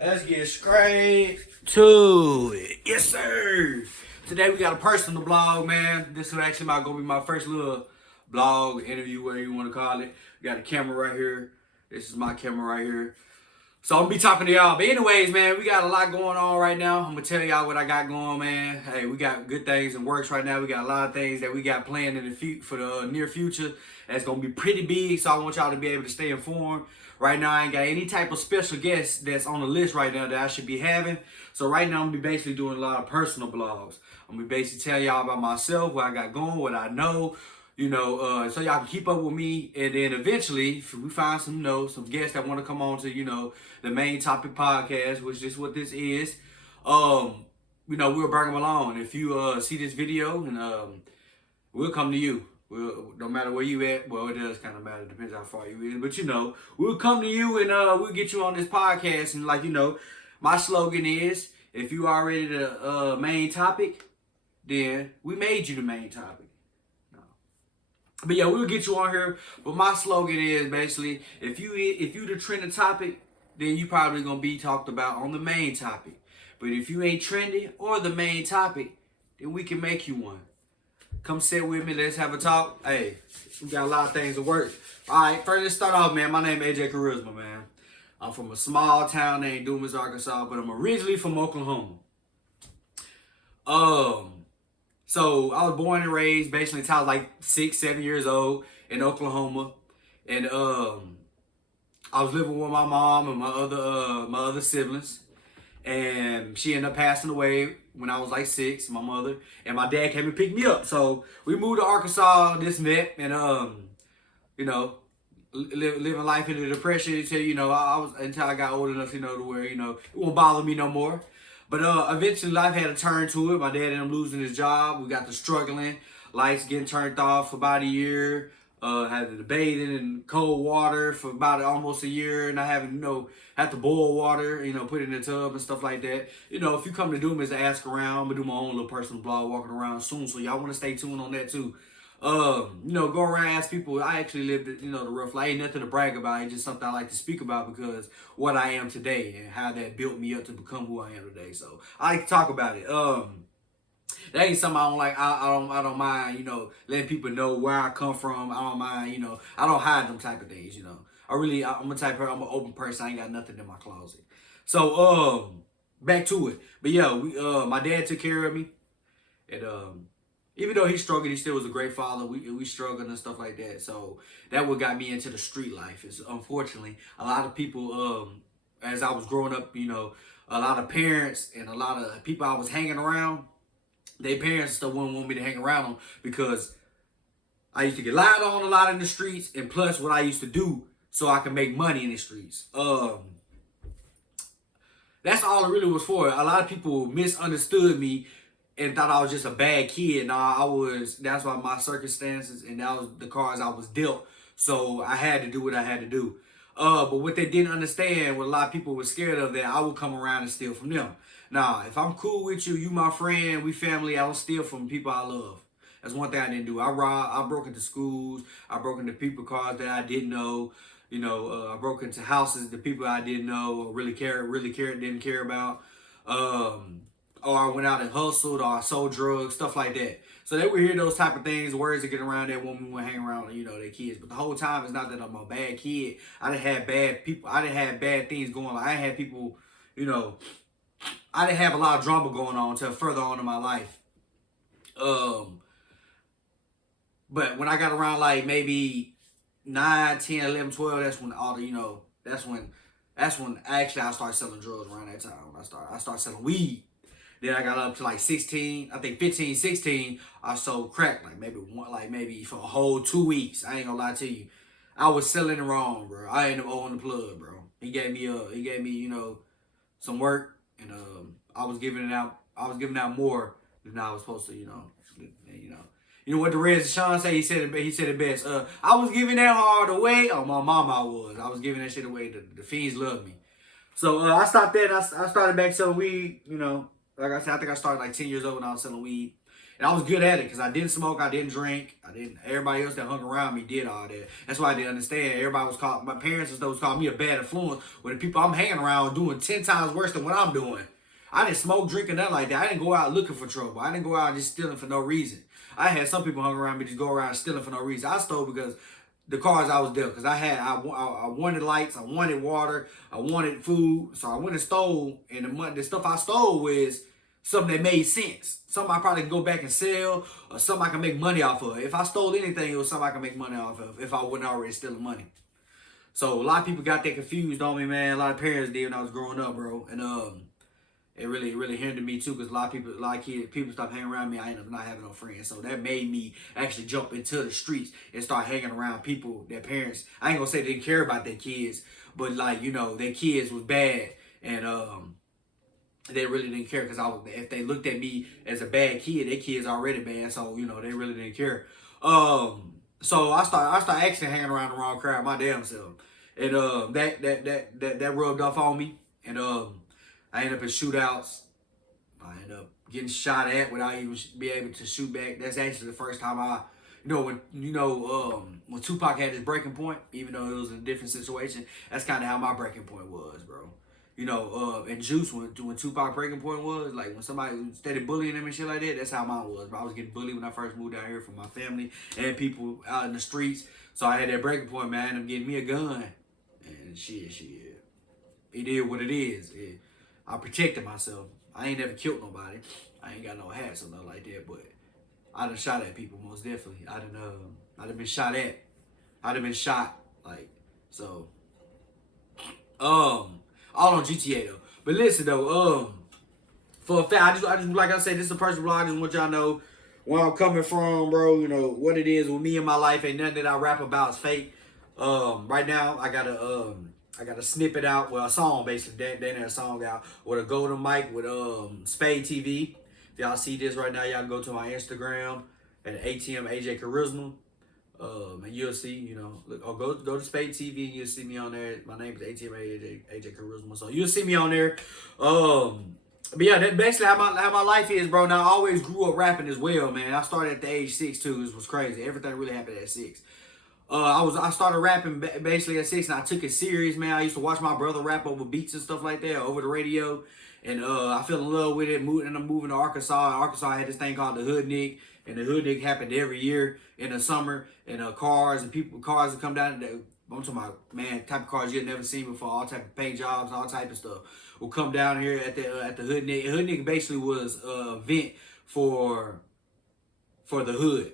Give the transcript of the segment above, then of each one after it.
Let's get straight to it. Yes, sir. Today we got a personal blog, man. This is actually gonna be my first little blog interview, whatever you want to call it. We got a camera right here. This is my camera right here. So I'm gonna be talking to y'all. But anyways, man, we got a lot going on right now. I'm gonna tell y'all what I got going, man. Hey, we got good things in works right now. We got a lot of things that we got planned in the for the near future. That's gonna be pretty big. So I want y'all to be able to stay informed. Right now, I ain't got any type of special guests that's on the list right now that I should be having. So right now, I'm gonna be basically doing a lot of personal blogs. I'm gonna basically tell y'all about myself, what I got going, what I know, so y'all can keep up with me. And then eventually, if we find some guests that want to come on to, the main topic podcast, which is what this is, we'll bring them along. If you see this video, and we'll come to you. No matter where you at, well, it does kind of matter. Depends how far you is. But, we'll come to you and we'll get you on this podcast. And my slogan is, if you already the main topic, then we made you the main topic. No. But yeah, we'll get you on here. But my slogan is basically, if you the trending topic, then you probably going to be talked about on the main topic. But if you ain't trendy or the main topic, then we can make you one. Come sit with me. Let's have a talk. Hey, we got a lot of things to work. All right, first let's start off, man. My name is AjChari, man. I'm from a small town named Dumas, Arkansas, but I'm originally from Oklahoma. So I was born and raised basically until I was like 6, 7 years old in Oklahoma, and I was living with my mom and my other siblings, and she ended up passing away when I was like 6, my mother, and my dad came and picked me up. So we moved to Arkansas, this and that, and living life in the depression until until I got old enough, to where it won't bother me no more. But eventually life had a turn to it. My dad ended up losing his job. We got to struggling. Lights getting turned off for about a year. Had to bathing in cold water for about almost a year, and I having have to boil water, put it in the tub and stuff like that. If you come to Dumas to ask around, I'm gonna do my own little personal blog walking around soon, so y'all want to stay tuned on that too. Go around ask people. I actually lived the rough life. Ain't nothing to brag about. It's just something I like to speak about because what I am today and how that built me up to become who I am today. So I like to talk about it. That ain't something I don't like. I don't mind, letting people know where I come from. I don't mind, I don't hide them type of things, I'm a type of, I'm an open person. I ain't got nothing in my closet. So, back to it. But yeah, my dad took care of me. And, even though he struggled, he still was a great father. We struggled and stuff like that. So that what got me into the street life. Is unfortunately a lot of people, as I was growing up, a lot of parents and a lot of people I was hanging around, their parents still wouldn't want me to hang around them because I used to get lied on a lot in the streets, and plus what I used to do so I could make money in the streets. That's all it really was for. A lot of people misunderstood me and thought I was just a bad kid. That's why my circumstances and that was the cards I was dealt. So I had to do what I had to do. But what they didn't understand, what a lot of people were scared of, that I would come around and steal from them. Now, if I'm cool with you, you my friend, we family, I don't steal from people I love. That's one thing I didn't do. I broke into schools. I broke into people's cars that I didn't know. I broke into houses, the people I didn't know or didn't care about. Or I went out and hustled, or I sold drugs, stuff like that. So they would hear those type of things, words that get around that woman would hang around, their kids. But the whole time, it's not that I'm a bad kid. I didn't have bad people. I didn't have bad things going on. I had people, I didn't have a lot of drama going on until further on in my life. But when I got around like maybe 9, 10, 11, 12, that's when all the, that's when actually I started selling drugs around that time. I started selling weed. Then I got up to like 16, I think 15, 16, I sold crack maybe for a whole 2 weeks. I ain't gonna lie to you. I was selling it wrong, bro. I ended up owing the plug, bro. He gave me some work, and I was giving out more than I was supposed to, You know what the Reds Sean say? He said it best. I was giving that hard away. Oh, my mama I was giving that shit away. The fiends loved me. So I stopped that. I started back selling weed, Like I said, I think I started like 10 years old when I was selling weed. And I was good at it because I didn't smoke, I didn't drink, I didn't. Everybody else that hung around me did all that. That's why I didn't understand. Everybody was called, my parents and stuff was calling me a bad influence when the people I'm hanging around doing 10 times worse than what I'm doing. I didn't smoke, drink, or nothing like that. I didn't go out looking for trouble. I didn't go out just stealing for no reason. I had some people hung around me just go around stealing for no reason. I stole because the cars I was dealt, because I wanted lights, I wanted water, I wanted food, so I went and stole, and the stuff I stole was something that made sense, something I probably can go back and sell, or something I can make money off of. If I stole anything, it was something I can make money off of if I wasn't already stealing money. So a lot of people got that confused on me, man. A lot of parents did when I was growing up, bro, and it really hindered me too, because a lot of kids, people stopped hanging around me. I ended up not having no friends, so that made me actually jump into the streets and start hanging around people that parents, I ain't gonna say they didn't care about their kids, but like, you know, their kids was bad, and they really didn't care, because if they looked at me as a bad kid, their kids already bad, so you know they really didn't care. So I started actually hanging around the wrong crowd my damn self, and that rubbed off on me, and I ended up in shootouts. I ended up getting shot at without even be able to shoot back. That's actually the first time when Tupac had his breaking point, even though it was in a different situation, that's kind of how my breaking point was, bro. You know, and Juice, when Tupac breaking point was, like when somebody started bullying him and shit like that, that's how mine was, bro. I was getting bullied when I first moved down here from my family and people out in the streets. So I had that breaking point, man. I'm getting me a gun. And shit. It is what it is. I protected myself. I ain't never killed nobody. I ain't got no hats or nothing like that, but I done shot at people, most definitely. I done been shot at. I done been shot, like, so. All on GTA though. But listen though, for a fact, I just like I said, this is a personal blog. I just want y'all to know where I'm coming from, bro. You know what it is with me in my life. Ain't nothing that I rap about is fake. Right now I got a snippet out, well, a song basically. They had a song out with a golden mic with Spade TV. If y'all see this right now, y'all can go to my Instagram at ATM AJ Charisma. And you'll see, you know, look, or go to Spade TV and you'll see me on there. My name is ATM AJ Charisma, so you'll see me on there. But yeah, that's basically how my life is, bro. Now I always grew up rapping as well, man. I started at the age 6 too. This was crazy. Everything really happened at 6. I started rapping basically at 6, and I took it serious, man. I used to watch my brother rap over beats and stuff like that, over the radio, and I fell in love with it. And I'm moving to Arkansas. Arkansas had this thing called the Hood Nick, and the Hood Nick happened every year in the summer, and cars would come down. I'm talking about, man, type of cars you'd never seen before, all type of paint jobs, all type of stuff will come down here at the Hood Nick. Hood Nick basically was an event for the hood,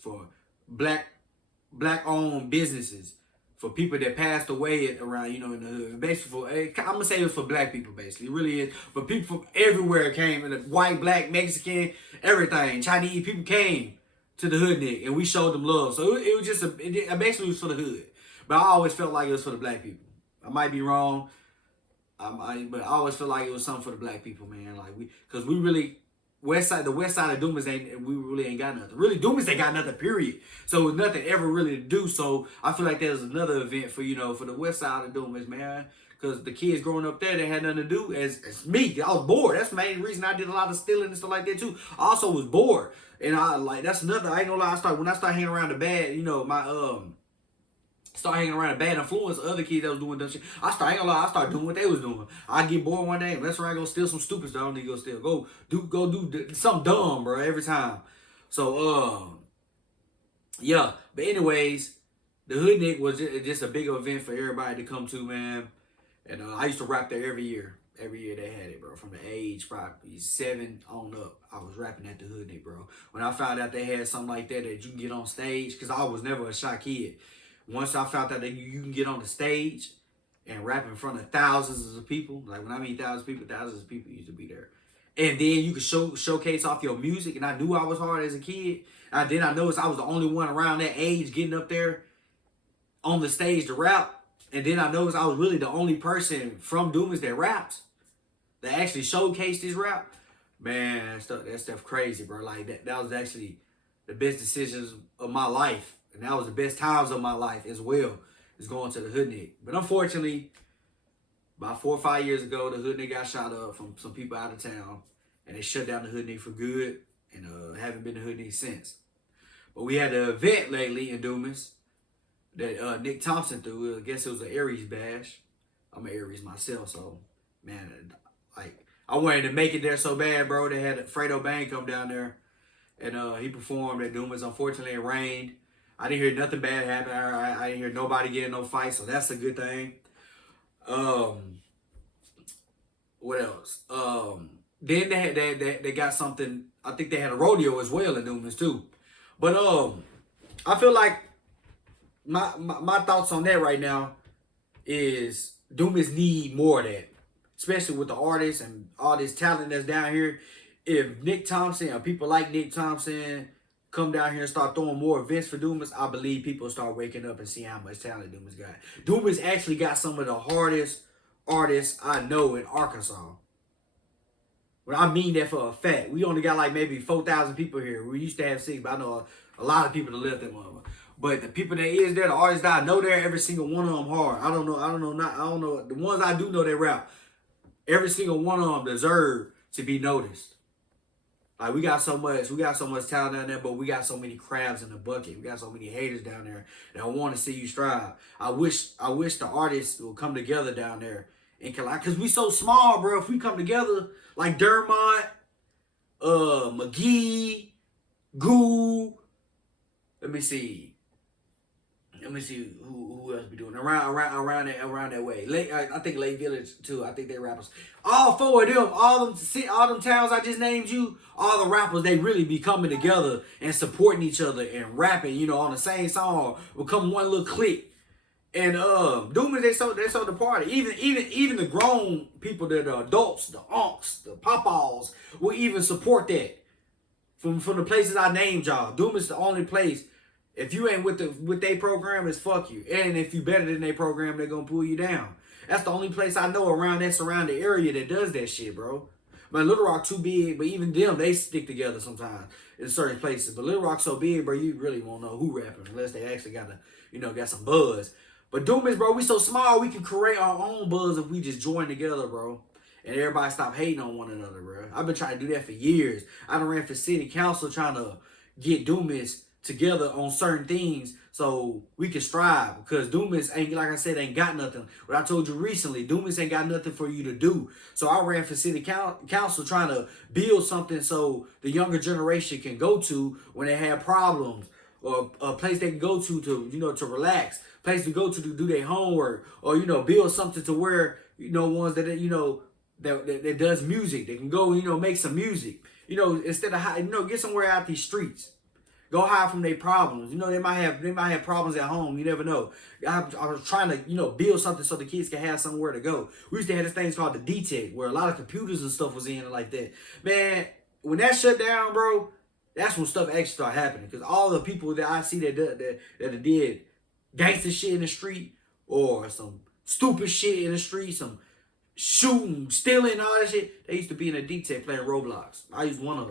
for black-owned businesses, for people that passed away around, you know, in the hood. Basically, I'm gonna say it was for black people. Basically, it really is. But people from everywhere came, and white, black, Mexican, everything, Chinese people came to the Hood Nick, and we showed them love. So it was just basically it was for the hood. But I always felt like it was for the black people. I might be wrong, but I always felt like it was something for the black people, man. Like because we really. The west side of Dumas we really ain't got nothing. Really, Dumas ain't got nothing, period. So it was nothing ever really to do. So I feel like there's another event for the west side of Dumas, man. Because the kids growing up there, they had nothing to do as me. I was bored. That's the main reason I did a lot of stealing and stuff like that too. I also was bored. And that's another, I ain't gonna lie, when I started hanging around the bad, start hanging around a bad influence of other kids that was doing dumb shit. I started doing what they was doing. I get bored one day, and let's go steal some stupid stuff. I don't need to go steal. Go do something dumb, bro, every time. So, yeah. But anyways, the Hood Nick was just a big event for everybody to come to, man. And I used to rap there every year. Every year they had it, bro. From the age probably 7 on up, I was rapping at the Hood Nick, bro. When I found out they had something like that you can get on stage, because I was never a shy kid. Once I found out that you can get on the stage and rap in front of thousands of people, like when I mean thousands of people used to be there. And then you could showcase off your music, and I knew I was hard as a kid. And then I noticed I was the only one around that age getting up there on the stage to rap. And then I noticed I was really the only person from Dumas that raps, that actually showcased his rap. Man, that stuff crazy, bro. Like that was actually the best decisions of my life. And that was the best times of my life as well, is going to the Hood Nick. But unfortunately, about 4 or 5 years ago, the Hood Nick got shot up from some people out of town. And they shut down the Hood Nick for good. and haven't been to Hood since. But we had an event lately in Dumas that Nick Thompson threw. I guess it was an Aries bash. I'm an Aries myself, so man, like I wanted to make it there so bad, bro. They had Fredo Bang come down there, and he performed at Dumas. Unfortunately, it rained. I didn't hear nothing bad happen. I didn't hear nobody getting no fight, so that's a good thing. What else? Then they got something. I think they had a rodeo as well in Dumas too. But I feel like my thoughts on that right now is Dumas need more of that, especially with the artists and all this talent that's down here. If Nick Thompson or people like Nick Thompson come down here and start throwing more events for Dumas, I believe people start waking up and see how much talent Dumas got. Dumas actually got some of the hardest artists I know in Arkansas. But I mean that for a fact. We only got like maybe 4,000 people here. We used to have 6, but I know a lot of people that live that mother. But the people that is there, the artists that I know there, every single one of them hard. I don't know. The ones I do know they rap. Every single one of them deserve to be noticed. Like we got so much talent down there, but we got so many crabs in the bucket. We got so many haters down there that want to see you strive. I wish the artists will come together down there and collide, cause we so small, bro. If we come together like Dermont, McGee, Goo, let me see who else be doing around that way. I think Lake Village too. I think they rappers. All 4 of them, all them towns I just named you, all the rappers, they really be coming together and supporting each other and rapping, on the same song, become one little clique. And Dumas, they sold the party. Even the grown people, that the adults, the unks, the papaws, will even support that. From the places I named y'all, Dumas the only place. If you ain't with their program, it's fuck you. And if you better than their program, they're gonna pull you down. That's the only place I know around that surrounding area that does that shit, bro. Man, Little Rock too big, but even them, they stick together sometimes in certain places. But Little Rock so big, bro, you really won't know who rapping unless they actually got some buzz. But Dumas, bro, we so small, we can create our own buzz if we just join together, bro. And everybody stop hating on one another, bro. I've been trying to do that for years. I done ran for city council trying to get Dumas together on certain things so we can strive, because Dumas ain't, like I said, ain't got nothing. What I told you recently, Dumas ain't got nothing for you to do. So I ran for city council trying to build something so the younger generation can go to when they have problems, or a place they can go to to relax, place to go to do their homework, or build something to where ones that that does music, they can go make some music, instead of get somewhere out these streets. Go hide from their problems. They might have problems at home. You never know. I was trying to, build something so the kids can have somewhere to go. We used to have this thing called the D-Tech, where a lot of computers and stuff was in and like that. Man, when that shut down, bro, that's when stuff actually started happening. Because all the people that I see that did gangster shit in the street, or some stupid shit in the street, some shooting, stealing, all that shit, they used to be in a D-Tech playing Roblox. I was one of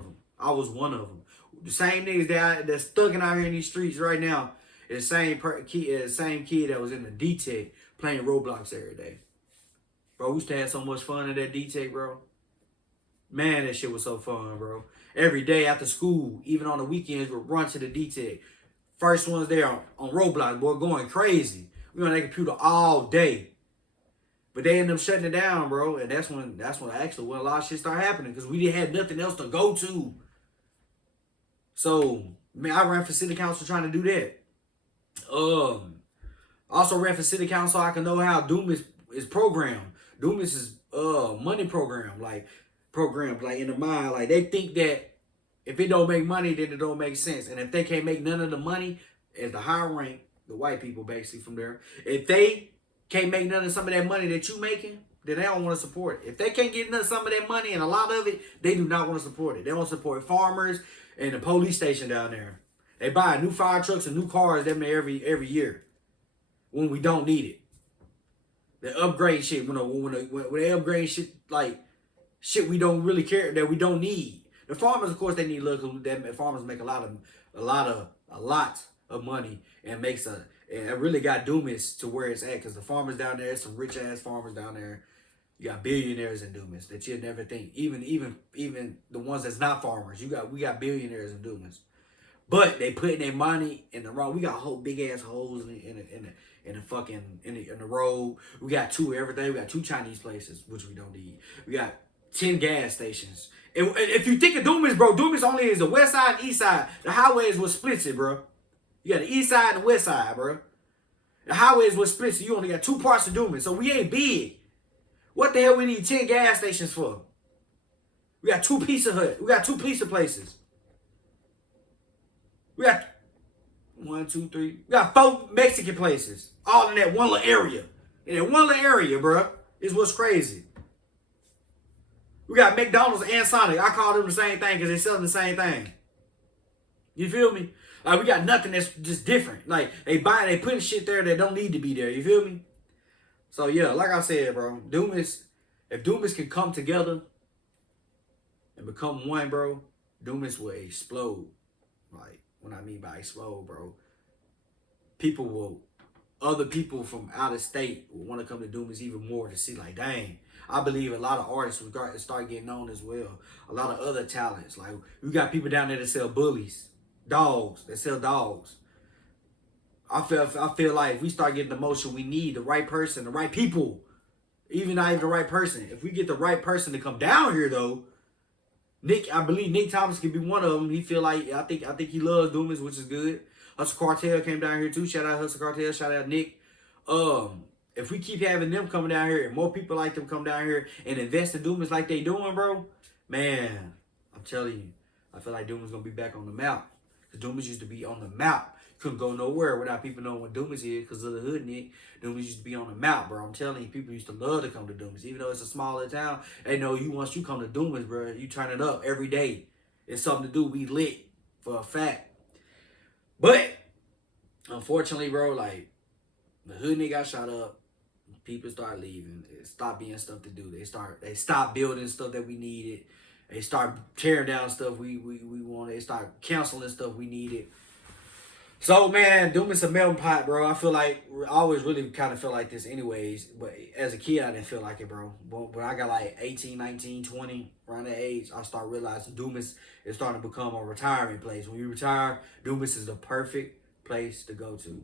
them. The same niggas that's thugging out here in these streets right now is the same kid that was in the D-Tech playing Roblox every day. Bro, we used to have so much fun in that D-Tech, bro. Man, that shit was so fun, bro. Every day after school, even on the weekends, we'd run to the D-Tech. First ones there on Roblox, boy, going crazy. We on that computer all day. But they ended up shutting it down, bro. And that's when actually when a lot of shit started happening, because we didn't have nothing else to go to. So, man, I ran for city council trying to do that. Also ran for city council so I can know how Dumas is programmed. Dumas is money program, like in the mind. Like, they think that if it don't make money, then it don't make sense. And if they can't make none of the money, as the high rank, the white people basically from there, if they can't make none of some of that money that you making, then they don't want to support it. If they can't get some of that money and a lot of it, they do not want to support it. They want to support farmers and the police station down there. They buy new fire trucks and new cars every year when we don't need it. They upgrade shit when they upgrade shit, like shit we don't really care, that we don't need. The farmers, of course, they need look. That farmers make a lot of money, and it really got Dumas to where it's at, because the farmers down there, some rich ass farmers down there. You got billionaires in Dumas that you'll never think. Even the ones that's not farmers. We got billionaires in Dumas. But they putting their money in the wrong. We got whole big ass holes in the road. We got two everything. We got two Chinese places, which we don't need. We got 10 gas stations. And if you think of Dumas, bro, Dumas only is the west side and east side. The highway is what splits it, bro. You got the east side and the west side, bro. The highway is what splits it. You only got two parts of Dumas, so we ain't big. What the hell we need 10 gas stations for? We got two Pizza Hut. We got two pizza places. We got 1, 2, 3. We got 4 Mexican places. All in that one little area. In that one little area, bro, is what's crazy. We got McDonald's and Sonic. I call them the same thing because they selling the same thing. You feel me? Like, we got nothing that's just different. Like, they putting shit there that don't need to be there. You feel me? So, yeah, like I said, bro, if Dumas can come together and become one, bro, Dumas will explode. Like, what I mean by explode, bro, other people from out of state will want to come to Dumas even more to see, like, dang, I believe a lot of artists will start getting known as well. A lot of other talents. Like, we got people down there that sell bullies, dogs, that sell dogs. I feel like if we start getting the motion we need, the right person, the right people, even not even the right person. If we get the right person to come down here, though, I believe Nick Thomas could be one of them. He feel like, I think he loves Dumas, which is good. Hustle Cartel came down here too. Shout out Hustle Cartel. Shout out Nick. If we keep having them coming down here and more people like them come down here and invest in Dumas like they doing, bro, man, I'm telling you, I feel like Dumas gonna be back on the map. Cause Dumas used to be on the map. Couldn't go nowhere without people knowing what Dumas is because of the hood, Nick. Dumas used to be on the map, bro. I'm telling you, people used to love to come to Dumas. Even though it's a smaller town, they know once you come to Dumas, bro, you turn it up every day. It's something to do. We lit for a fact. But, unfortunately, bro, like, the hood nigga got shot up. People start leaving. It stopped being stuff to do. They stopped building stuff that we needed. They start tearing down stuff we wanted. They start canceling stuff we needed. So, man, Dumas a melting pot, bro. I feel like, I always really kind of feel like this anyways. But as a kid, I didn't feel like it, bro. But when I got like 18, 19, 20, around that age, I started realizing Dumas is starting to become a retirement place. When you retire, Dumas is the perfect place to go to.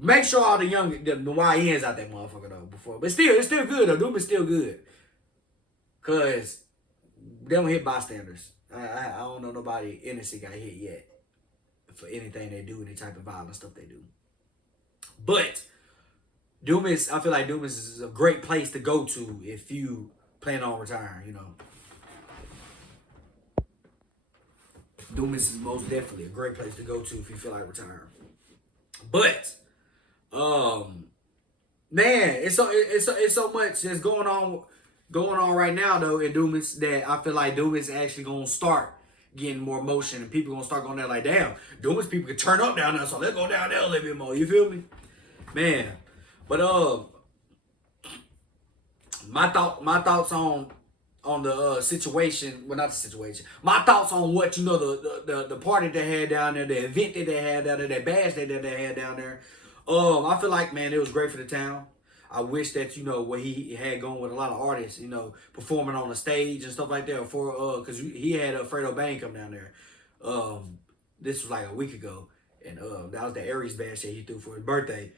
Make sure all the YNs out that motherfucker, though, before. But still, it's still good, though. Dumas still good. Because they don't hit bystanders. I don't know nobody innocent got hit yet. For anything they do, any type of violent stuff they do. But Dumas, I feel like Dumas is a great place to go to if you plan on retiring, you know. Dumas is most definitely a great place to go to if you feel like retiring. But man, it's so much that's going on right now though in Dumas that I feel like Dumas is actually gonna start getting more motion and people gonna start going there like, damn, Dumas people can turn up down there, so let's go down there a little bit more. You feel me? Man. But my thoughts on the situation, well, not the situation, my thoughts on what, you know, the party they had down there, the event that they had down there, that bash that they had down there. I feel like, man, it was great for the town. I wish that, you know, what he had going with a lot of artists, you know, performing on the stage and stuff like that for, because he had Fredo Bang come down there. This was like a week ago. And that was the Aries bash that he threw for his birthday,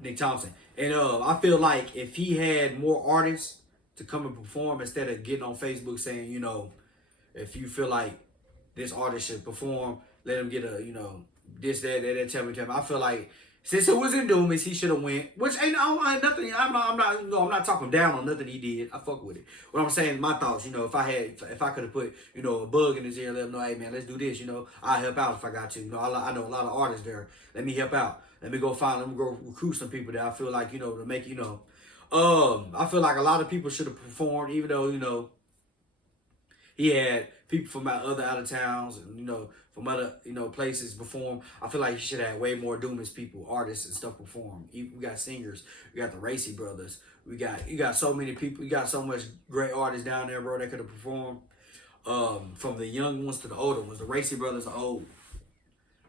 Nick Thompson. And I feel like if he had more artists to come and perform instead of getting on Facebook saying, you know, if you feel like this artist should perform, let him get a, you know, this, that, tell me. I feel like since it was in Dumas, he should have went. Which ain't nothing. I'm not talking down on nothing he did. I fuck with it. What I'm saying, my thoughts. You know, if I could have put, you know, a bug in his ear, let him know, hey man, let's do this. You know, I'll help out if I got to. You know, I know a lot of artists there. Let me help out. Let me go recruit some people that I feel like, you know, to make, you know. I feel like a lot of people should have performed, even though, you know, he had people from out of towns, and, you know, from other, you know, places perform. I feel like he should have way more Dumas people, artists and stuff perform. We got singers, we got the Racy brothers, you got so many people, you got so much great artists down there, bro, that could have performed. From the young ones to the older ones. The Racy brothers are old.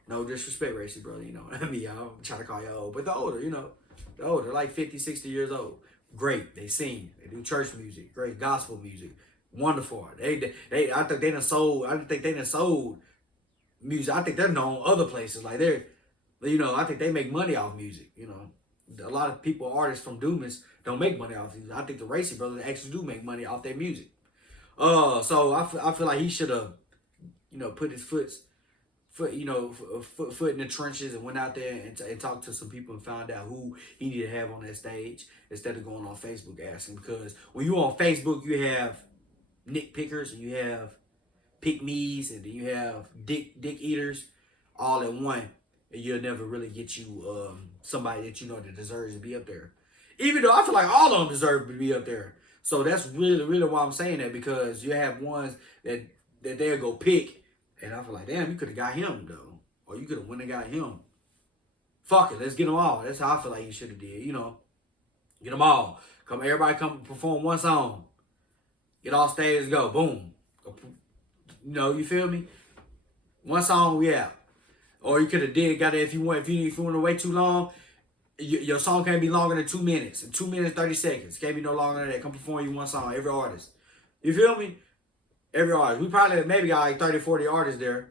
No disrespect, Racy brother, you know. I mean, y'all, I'm trying to call y'all old, but the older, you know, the older, like 50, 60 years old. great. They sing. They do church music. Great gospel music. Wonderful. I think they done sold. I think they done sold music. I think they're known other places. Like I think they make money off music. A lot of people, artists from Dumas, don't make money off music. I think the Racy brothers actually do make money off their music. So I feel like he should have, put his foot in the trenches and went out there and talked to some people and found out who he needed to have on that stage instead of going on Facebook asking. Because when you on Facebook, you have nitpickers and you have pick-me's and then you have dick eaters all in one. And you'll never really get you somebody that deserves to be up there. Even though I feel like all of them deserve to be up there. So that's really why I'm saying that, because you have ones that they'll go pick. And I feel like, damn, you could have got him, though. Or you could have went and got him. Fuck it, let's get them all. That's how I feel like you should have did, Get them all. Everybody come perform one song. Get off stage, go. Boom. You feel me? One song, we out. Or you could have got it if you want to wait too long. Your song can't be longer than 2 minutes. 2 minutes, 30 seconds. Can't be no longer than that. Come perform you one song, every artist. You feel me? Every artist. We probably maybe got like 30, 40 artists there.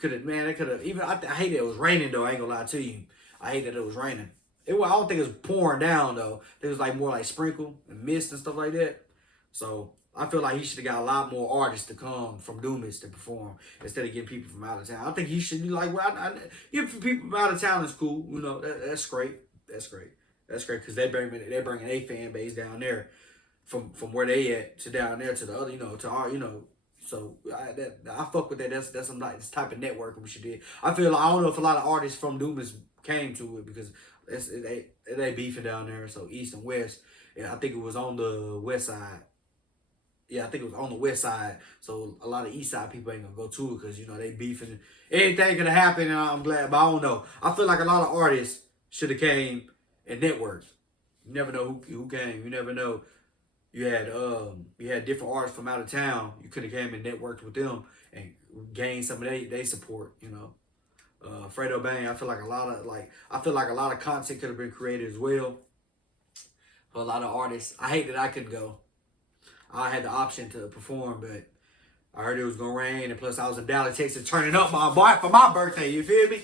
They could have, even, I hate that it was raining though, I ain't gonna lie to you. I hate that it was raining. I don't think it was pouring down though. It was like more like sprinkle and mist and stuff like that. So I feel like he should have got a lot more artists to come from Dumas to perform instead of getting people from out of town. I think he should be like, get people from out of town is cool. That's great. That's great. That's great because they're bringing a fan base down there from where they at to down there to the other, to our, So I fuck with that. That's some like this type of networking we should do. I don't know if a lot of artists from Dumas came to it because they beefing down there. So east and west, and I think it was on the west side. Yeah, I think it was on the west side. So a lot of east side people ain't gonna go to it because they beefing. Anything could happen, and I'm glad, but I don't know. I feel like a lot of artists should have came and networked. You never know who came. You never know. You had different artists from out of town. You could have came and networked with them and gained some of their support. Fredo Bang. I feel like a lot of content could have been created as well for a lot of artists. I hate that I couldn't go. I had the option to perform, but I heard it was gonna rain, and plus I was in Dallas, Texas, turning up my boy for my birthday. You feel me?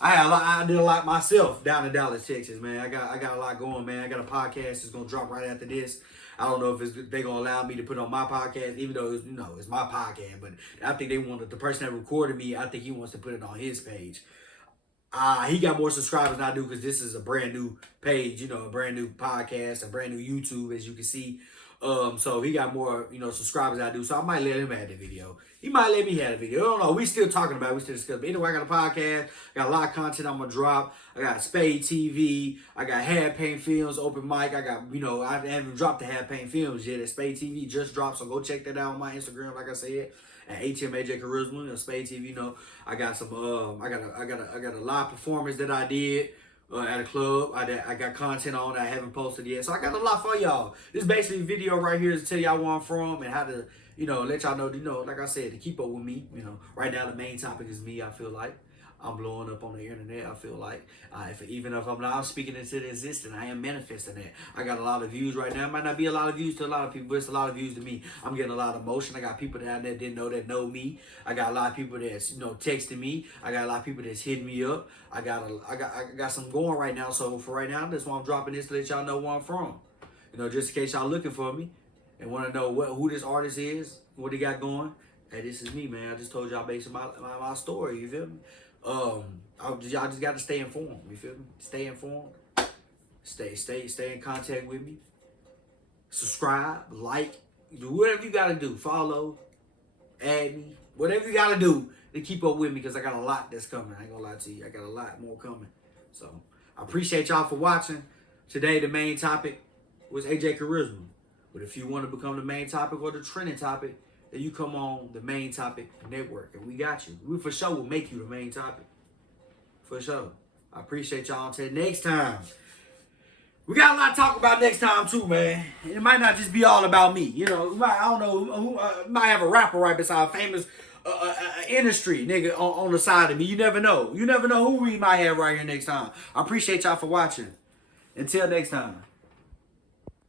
I did a lot myself down in Dallas, Texas, man. I got a lot going, man. I got a podcast that's gonna drop right after this. I don't know if they gonna allow me to put on my podcast, even though it's my podcast. But I think the person that recorded me, I think he wants to put it on his page. He got more subscribers than I do because this is a brand new page, a brand new podcast, a brand new YouTube, as you can see. So he got more, subscribers than I do. So I might let him have the video. He might let me have the video. I don't know. We still talking about it. We still discussing. But anyway, I got a podcast. I got a lot of content I'm going to drop. I got Spade TV. I got Half Paint Films, open mic. I got, I haven't dropped the Half Paint Films yet. Spade TV just dropped. So go check that out on my Instagram, like I said. At AjChari, Spade TV, I got some, I got a live performance that I did. At a club, I got content on that I haven't posted yet, so I got a lot for y'all. This basically video right here is to tell y'all where I'm from and how to, let y'all know, like I said, to keep up with me. Right now the main topic is me. I feel like I'm blowing up on the internet. I feel like even if I'm not speaking into the existence, I am manifesting that. I got a lot of views right now. It might not be a lot of views to a lot of people, but it's a lot of views to me. I'm getting a lot of motion. I got people that didn't know that know me. I got a lot of people that's texting me. I got a lot of people that's hitting me up. I got some going right now. So for right now, that's why I'm dropping this to let y'all know where I'm from. Just in case y'all looking for me and want to know who this artist is, what he got going. Hey, this is me, man. I just told y'all based on my story. You feel me? Y'all just got to stay informed. You feel me? Stay informed. Stay in contact with me. Subscribe, like, do whatever you got to do. Follow, add me, whatever you got to do to keep up with me because I got a lot that's coming. I ain't gonna lie to you. I got a lot more coming. So I appreciate y'all for watching. Today the main topic was AjChari. But if you want to become the main topic or the trending topic, then you come on the main topic network and we got you. We for sure will make you the main topic. For sure. I appreciate y'all. Until next time. We got a lot to talk about next time too, man. It might not just be all about me. I don't know who might have a rapper right beside a famous industry nigga on the side of me. You never know. You never know who we might have right here next time. I appreciate y'all for watching. Until next time.